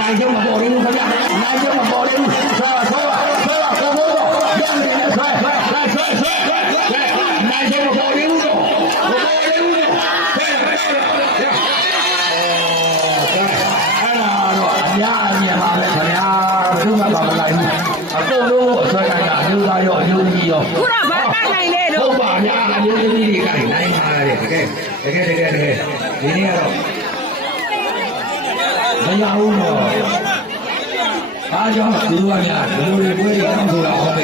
နိုင်ကျမပေါ်ရင်းခင်ဗျာနိုင်ကျမပေါ်ရင်းဆွဲပါကိုကိုရောင်းနေဆွဲနိုင်ကျမပေါ်ရင်းတော့ညာပါပဲခင်ဗျာဘယ်သူမှပါမလိုက်ဘူးအကုန်လုံးအဆွဲကိုင်းတာအမျိုးသားရောအမျိုးသမီးရောခုတော့ဘာတတ်နိုင်လဲတော့ဟုတ်ပါဗျာအမျိုးသမီးတွေကနိုင်ပါတယ်တကယ်ဒီနေ့ကတော့မရဘူးတော့အားကြောင့်သူတို့ကများလူတွေပွဲတွေတောင်းဆိုတာဟုတ်တယ်